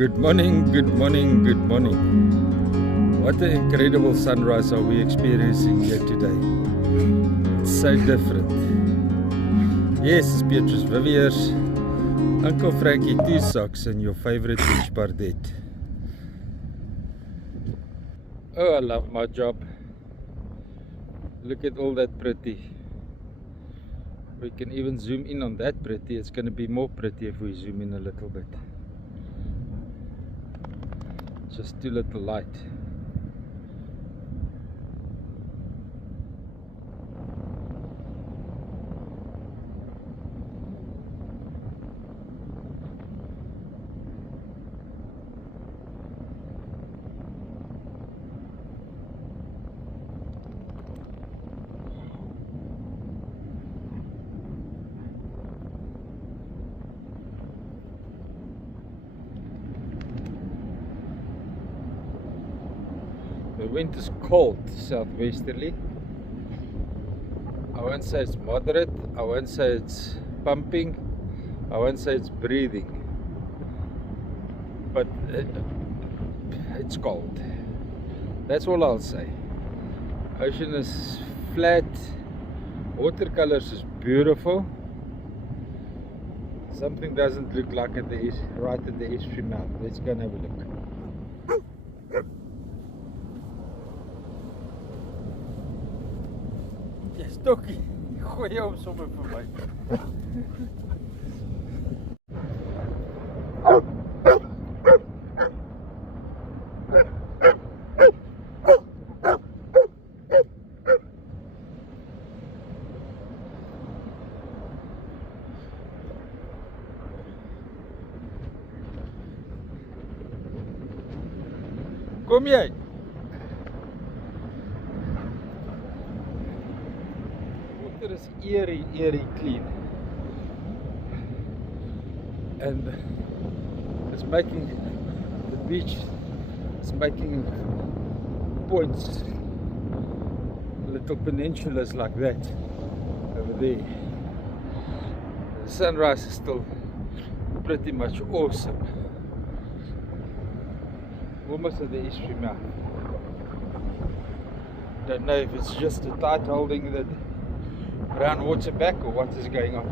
Good morning, good morning, good morning. What an incredible sunrise are we experiencing here today. It's so different. Yes, it's Beatrice Viviers, Uncle Frankie Two Socks and your favorite beach Bardet. Oh, I love my job. Look at all that pretty. We can even zoom in on that pretty. It's going to be more pretty if we zoom in a little bit. Just too little light. The wind is cold, southwesterly. I won't say it's moderate, I won't say it's pumping, I won't say it's breathing, but it's cold. That's all I'll say. Ocean is flat, watercolors is beautiful. Something doesn't look like at the right at the extreme mouth. Let's go and have a look. Stokkie, gooi jou sommer vir my. Kom jy? Water is eerie clean, and it's making the beach, it's making points, little peninsulas like that over there. The sunrise is still pretty much awesome, almost at the extreme mouth. Don't know if it's just the tide holding the brown water back or what is going on,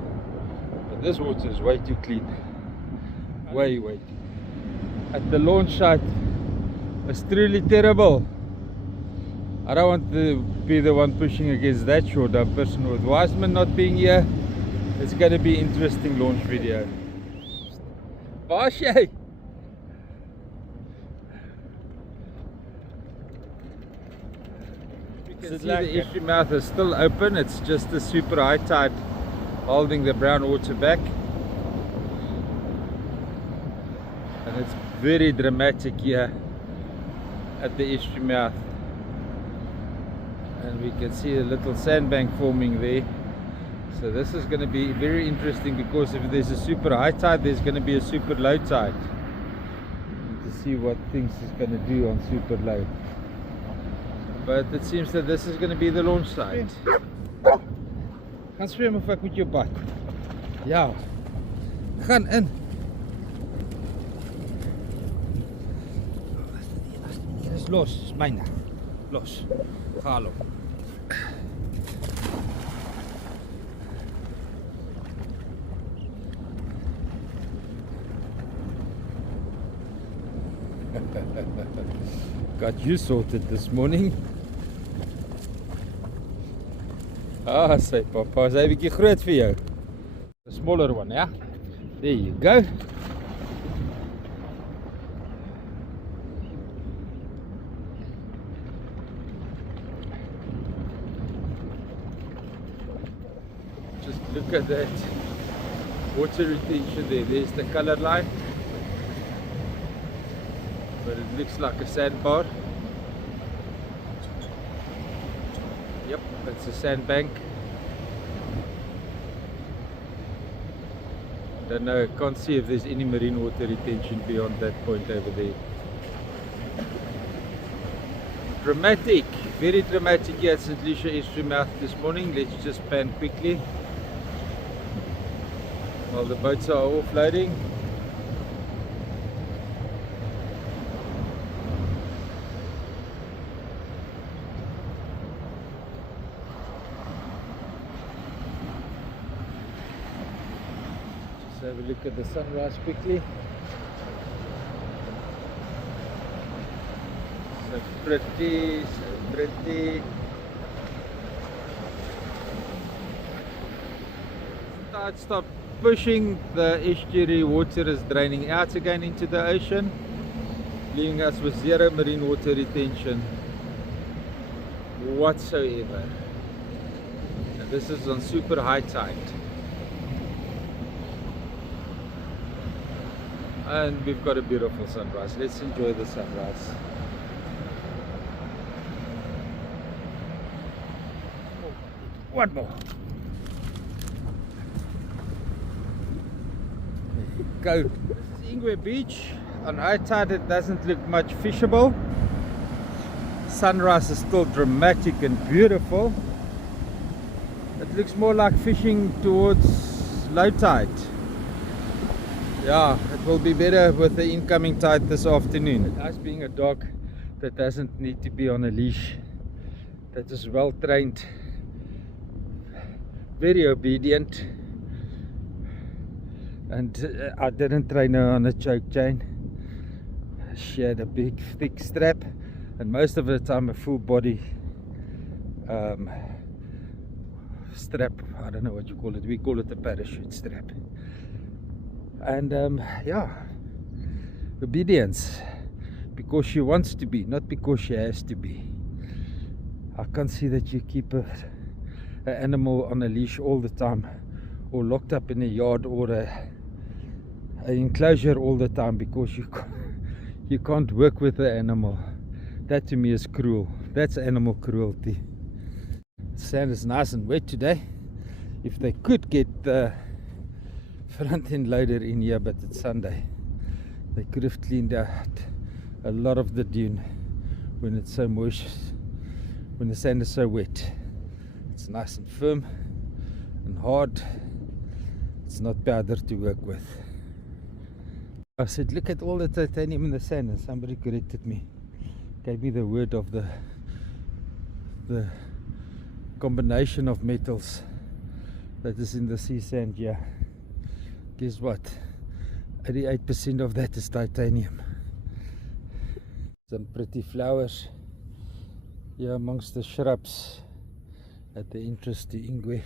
but this water is way too clean, way too. At the launch site, it's truly terrible. I don't want to be the one pushing against that short dump person. With Wiseman not being here, it's going to be an interesting launch video. Waar's jy? You can see the estuary mouth is still open. It's just the super high tide holding the brown water back, and it's very dramatic here at the estuary mouth, and we can see a little sandbank forming there. So this is going to be very interesting, because if there's a super high tide, there's going to be a super low tide, and to see what things is going to do on super low. But it seems that this is going to be the launch site. Gaan swem of ek met jou bad? Ja. Gaan in. Hier is los, is myne. Los. Haal hom. Got you sorted this morning. Ah, say papa, is hy 'n bietjie groot vir jou? A smaller one, yeah? There you go. Just look at that water retention there. There's the color line, but it looks like a sandbar. Yep, that's a sandbank. Don't know, can't see if there's any marine water retention beyond that point over there. Dramatic, very dramatic here at St. Lucia Estuary mouth this morning. Let's just pan quickly while the boats are offloading. have a look at the sunrise quickly. So pretty, so pretty. Tide stopped pushing, the estuary water is draining out again into the ocean, leaving us with zero marine water retention whatsoever. And this is on super high tide. And we've got a beautiful sunrise. Let's enjoy the sunrise. One more. Go. This is Estuary Beach. On high tide it doesn't look much fishable. Sunrise is still dramatic and beautiful. It looks more like fishing towards low tide. Yeah, it will be better with the incoming tide this afternoon. Us being a dog that doesn't need to be on a leash, that is well trained, very obedient, and I didn't train her on a choke chain. She had a big thick strap, and most of the time a full body strap. I don't know what you call it, we call it a parachute strap. And yeah, obedience, because she wants to be, not because she has to be. I can't see that you keep an animal on a leash all the time, or locked up in a yard or an enclosure all the time, because you can't work with the animal. That to me is cruel. That's animal cruelty. The sand is nice and wet today. If they could get the front end loader in here, but it's Sunday, they could have cleaned out a lot of the dune when it's so moist, when the sand is so wet. It's nice and firm and hard. It's not powder to work with. I said, look at all the titanium in the sand, and somebody corrected me, gave me the word of the combination of metals that is in the sea sand here. Guess what? 88% of that is titanium. Some pretty flowers here amongst the shrubs at the entrance to Estuary,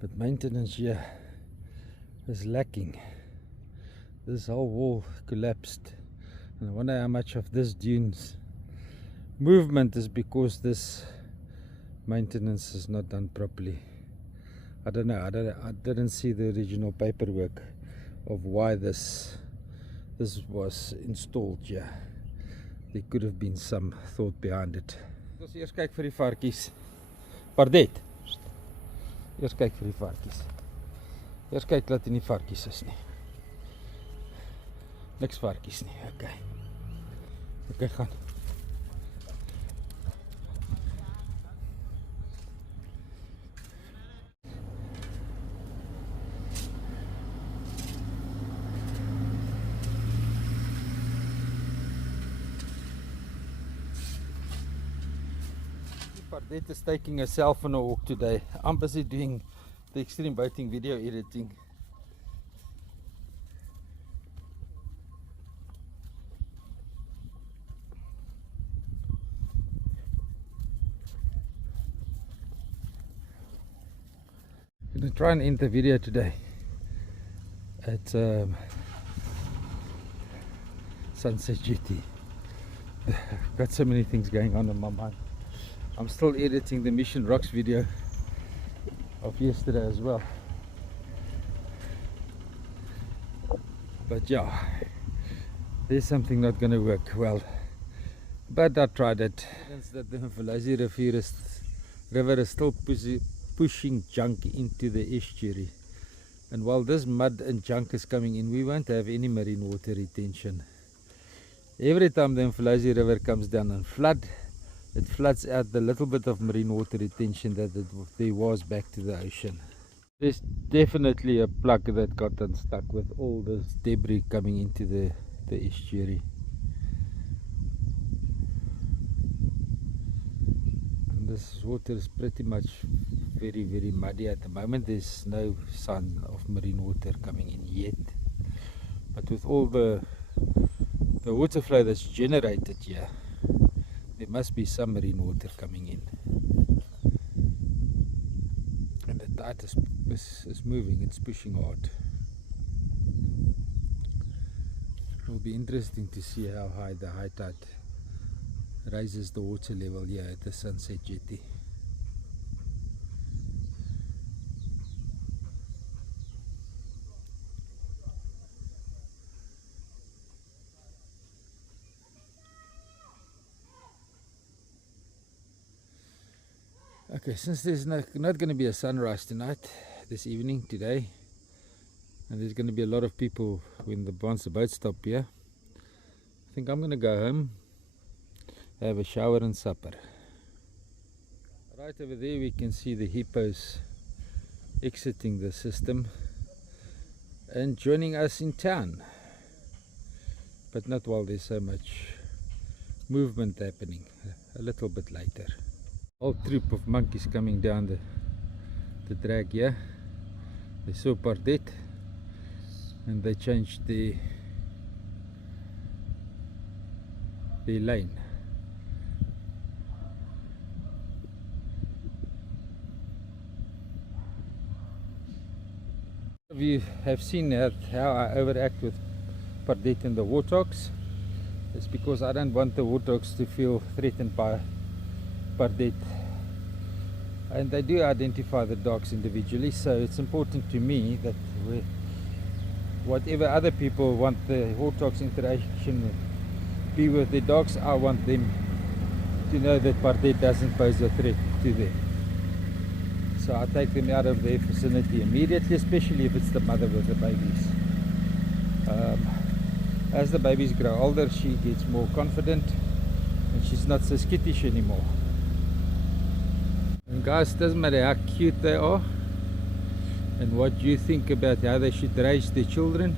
but maintenance here is lacking. This whole wall collapsed, and I wonder how much of this dune's movement is because this maintenance is not done properly. I don't know. I didn't see the original paperwork of why this was installed here. There could have been some thought behind it. Ons eers kyk vir die varkies. Pardet. Eers kyk vir die varkies. Eers kyk dat nie varkies is nie. Niks varkies nie. Okay. Okay, gaan. Pardet is taking herself on a walk today. I'm busy doing the extreme boating video editing. I'm going to try and end the video today at sunset duty. Got so many things going on in my mind. I'm still editing the Mission Rocks video of yesterday as well. But yeah, there's something not going to work well. But I tried it. That the Lucia river is still pushing junk into the estuary. And while this mud and junk is coming in, we won't have any marine water retention. Every time the Lucia river comes down and it floods out the little bit of marine water retention that there was back to the ocean. There's definitely a plug that got unstuck with all this debris coming into the estuary. And this water is pretty much very, very muddy at the moment. There's no sign of marine water coming in yet, but with all the water flow that's generated here, there must be some marine water coming in, and the tide is moving, it's pushing hard. It will be interesting to see how high the high tide raises the water level here at the Sunset Jetty. Okay, since there's not going to be a sunrise tonight, this evening, today, and there's going to be a lot of people once the boat stop here, I think I'm going to go home, have a shower and supper. Right over there we can see the hippos exiting the system and joining us in town, but not while there's so much movement happening, a little bit later. Whole troop of monkeys coming down the drag here. They saw Pardette and they changed their lane. You have seen how I overact with Pardette and the warthogs. It's because I don't want the warthogs to feel threatened by Pardette, and they do identify the dogs individually, so it's important to me that whatever other people want the warthogs interaction be with their dogs, I want them to know that Pardette doesn't pose a threat to them. So I take them out of their vicinity immediately, especially if it's the mother with the babies. As the babies grow older, she gets more confident and she's not so skittish anymore. And guys, doesn't matter how cute they are and what you think about how they should raise their children,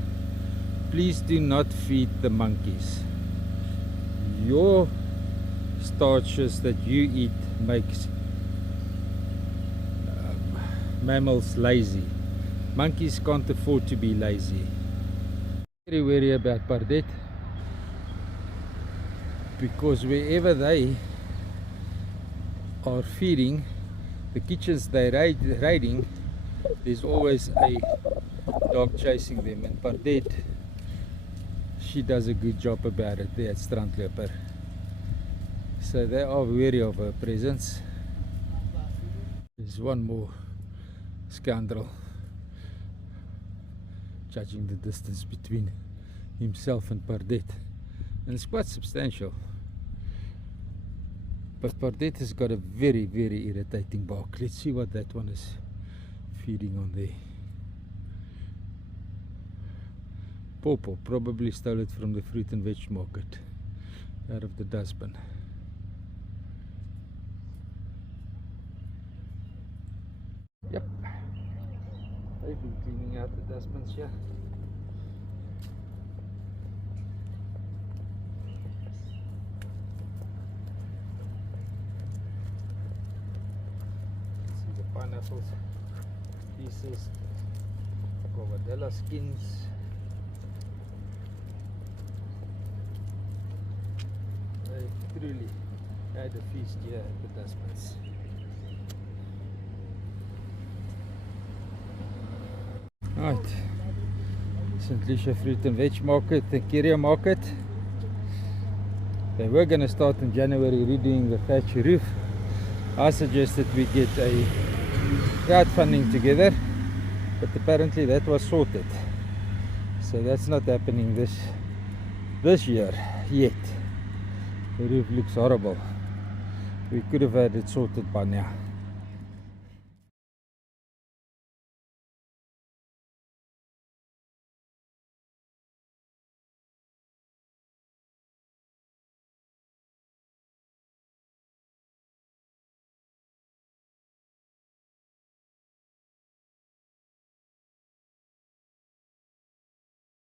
please do not feed the monkeys. Your starches that you eat makes mammals lazy. Monkeys can't afford to be lazy. Very wary about Pardette, because wherever they are feeding, the kitchens they're raiding, there's always a dog chasing them, and Pardette, she does a good job about it there at Strandloper. So they are wary of her presence. There's one more scoundrel judging the distance between himself and Pardette, and it's quite substantial. But Pardette has got a very, very irritating bark. Let's see what that one is feeding on there. Pawpaw probably stole it from the fruit and veg market, out of the dustbin. Yep, they've been cleaning out the dustbins here. See the pineapples, pieces, covadella skins. They truly had a feast here at the dustbins. Right, St. Lucia Fruit and Veg Market, the Curia Market. They were going to start in January redoing the thatch roof. I suggested we get a crowdfunding together, but apparently that was sorted. So that's not happening this year yet. The roof looks horrible. We could have had it sorted by now.